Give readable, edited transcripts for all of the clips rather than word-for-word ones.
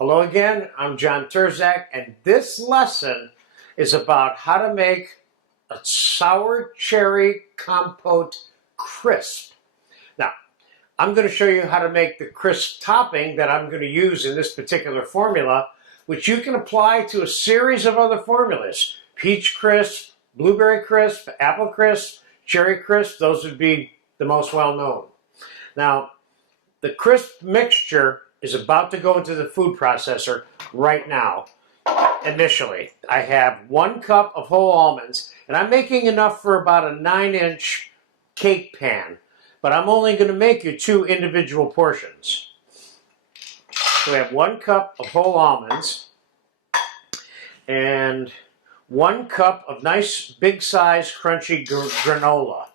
Hello again, I'm John Terzak, and this lesson is about how to make a sour cherry compote crisp. Now, I'm going to show you how to make the crisp topping that I'm going to use in this particular formula, which you can apply to a series of other formulas. Peach crisp, blueberry crisp, apple crisp, cherry crisp, those would be the most well known. Now, the crisp mixture is about to go into the food processor right now. Initially, I have 1 cup of whole almonds, and I'm making enough for about a 9-inch cake pan, but I'm only going to make you 2 individual portions. So we have 1 cup of whole almonds and 1 cup of nice big size crunchy granola.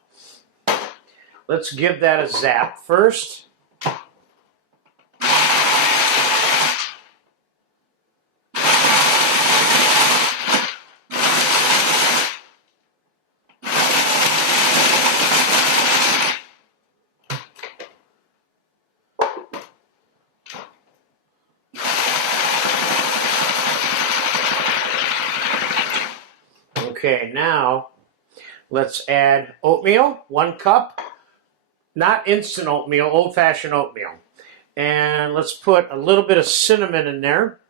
Let's give that a zap first. Okay, now let's add oatmeal, 1 cup, not instant oatmeal, old-fashioned oatmeal. And let's put a little bit of cinnamon in there,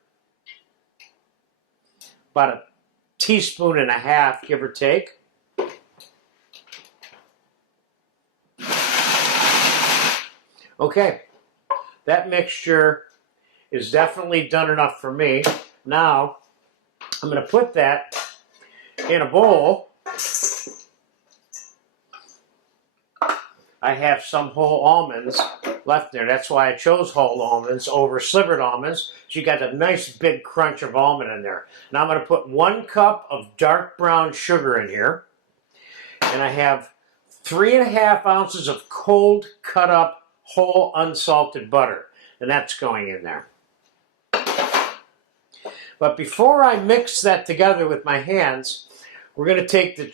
about 1.5 teaspoons, give or take. Okay, that mixture is definitely done enough for me. Now, I'm going to put that in a bowl. I have some whole almonds left there. That's why I chose whole almonds over slivered almonds. So you got a nice big crunch of almond in there. Now I'm going to put 1 cup of dark brown sugar in here. And I have 3.5 ounces of cold cut up whole unsalted butter. And that's going in there. But before I mix that together with my hands, we're going to take the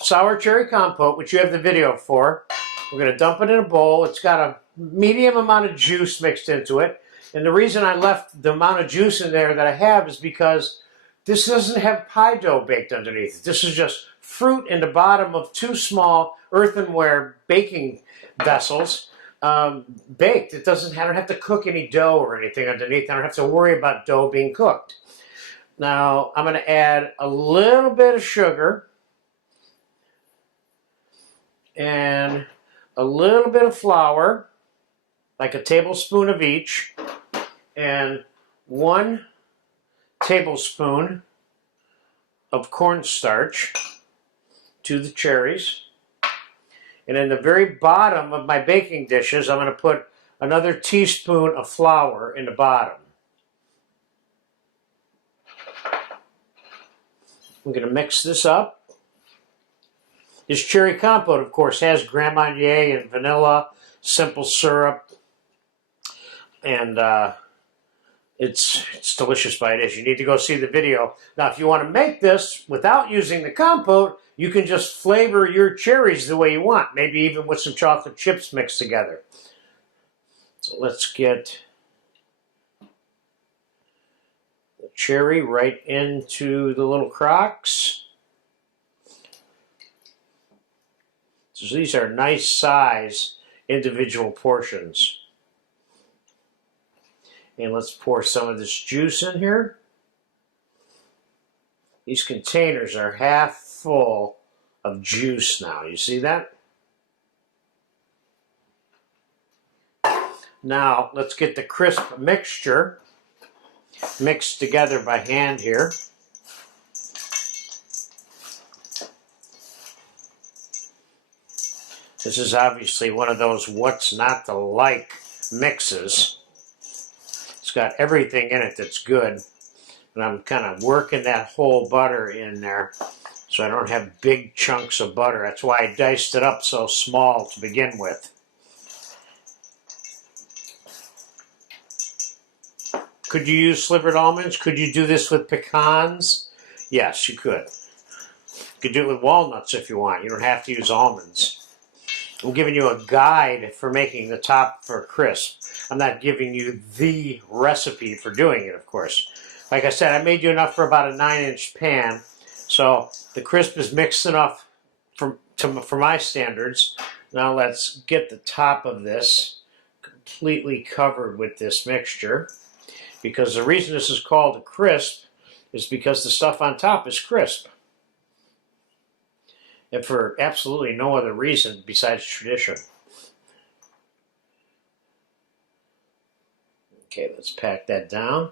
sour cherry compote, which you have the video for. We're going to dump it in a bowl. It's got a medium amount of juice mixed into it. And the reason I left the amount of juice in there that I have is because this doesn't have pie dough baked underneath. This is just fruit in the bottom of 2 small earthenware baking vessels baked. I don't have to cook any dough or anything underneath. I don't have to worry about dough being cooked. Now, I'm going to add a little bit of sugar and a little bit of flour, like 1 tablespoon of each, and 1 tablespoon of cornstarch to the cherries. And in the very bottom of my baking dishes, I'm going to put another teaspoon of flour in the bottom. I'm going to mix this up. This cherry compote, of course, has Grand Marnier and vanilla, simple syrup, and it's delicious by it is. You need to go see the video. Now, if you want to make this without using the compote, you can just flavor your cherries the way you want, maybe even with some chocolate chips mixed together. So let's get cherry right into the little crocks. So these are nice size individual portions. And let's pour some of this juice in here. These containers are half full of juice now. You see that? Now let's get the crisp mixture mixed together by hand here. This is obviously one of those what's not to like mixes. It's got everything in it that's good. And I'm kind of working that whole butter in there so I don't have big chunks of butter. That's why I diced it up so small to begin with. Could you use slivered almonds? Could you do this with pecans? Yes, you could. You could do it with walnuts if you want. You don't have to use almonds. I'm giving you a guide for making the top for crisp. I'm not giving you the recipe for doing it, of course. Like I said, I made you enough for about a 9-inch pan, so the crisp is mixed enough for my standards. Now let's get the top of this completely covered with this mixture, because the reason this is called a crisp is because the stuff on top is crisp. And for absolutely no other reason besides tradition. Okay, let's pack that down.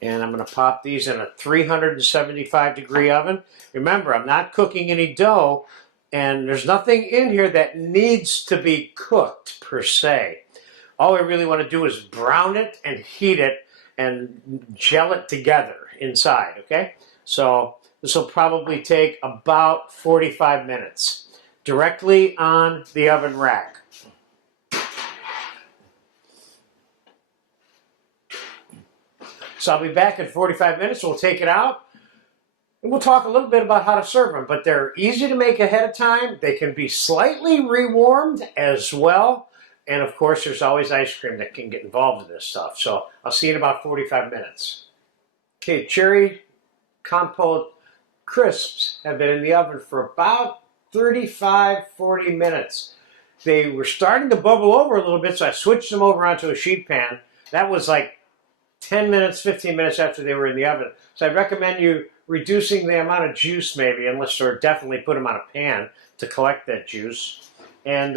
And I'm going to pop these in a 375-degree oven. Remember, I'm not cooking any dough, and there's nothing in here that needs to be cooked, per se. All we really want to do is brown it and heat it and gel it together inside, okay? So this will probably take about 45 minutes, directly on the oven rack. So I'll be back in 45 minutes. We'll take it out, and we'll talk a little bit about how to serve them. But they're easy to make ahead of time. They can be slightly rewarmed as well. And, of course, there's always ice cream that can get involved in this stuff. So I'll see you in about 45 minutes. Okay, cherry compote crisps have been in the oven for about 35-40 minutes. They were starting to bubble over a little bit, so I switched them over onto a sheet pan. That was like 10 minutes, 15 minutes after they were in the oven. So I'd recommend you reducing the amount of juice maybe, unless or definitely put them on a pan to collect that juice. And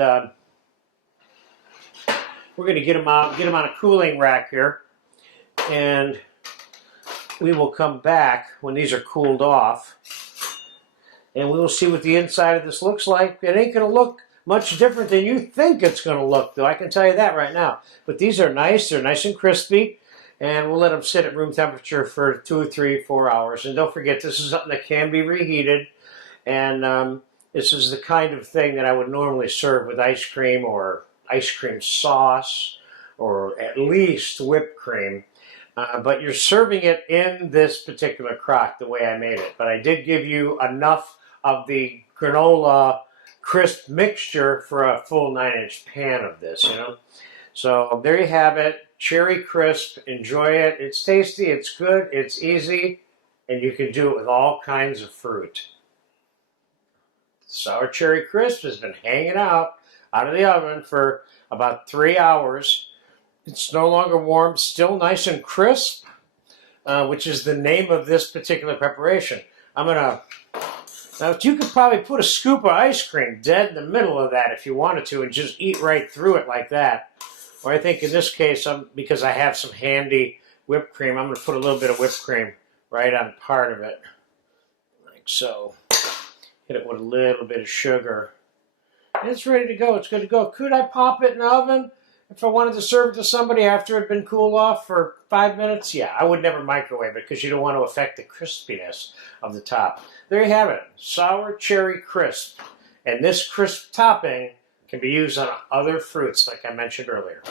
we're going to get them out, get them on a cooling rack here. And we will come back when these are cooled off. And we will see what the inside of this looks like. It ain't going to look much different than you think it's going to look, though. I can tell you that right now. But these are nice. They're nice and crispy. And we'll let them sit at room temperature for 2, 3, 4 hours. And don't forget, this is something that can be reheated. And this is the kind of thing that I would normally serve with ice cream or ice cream sauce or at least whipped cream. But you're serving it in this particular crock the way I made it. But I did give you enough of the granola crisp mixture for a full 9-inch pan of this, you know. So there you have it. Cherry crisp, enjoy it. It's tasty, it's good, it's easy, and you can do it with all kinds of fruit. Sour cherry crisp has been hanging out of the oven for about 3 hours. It's no longer warm, still nice and crisp, which is the name of this particular preparation. Now you could probably put a scoop of ice cream dead in the middle of that if you wanted to and just eat right through it like that. Or I think in this case, because I have some handy whipped cream, I'm going to put a little bit of whipped cream right on part of it. Like so. Hit it with a little bit of sugar. And it's ready to go. It's good to go. Could I pop it in the oven if I wanted to serve it to somebody after it had been cooled off for 5 minutes? Yeah, I would never microwave it because you don't want to affect the crispiness of the top. There you have it. Sour cherry crisp. And this crisp topping can be used on other fruits like I mentioned earlier.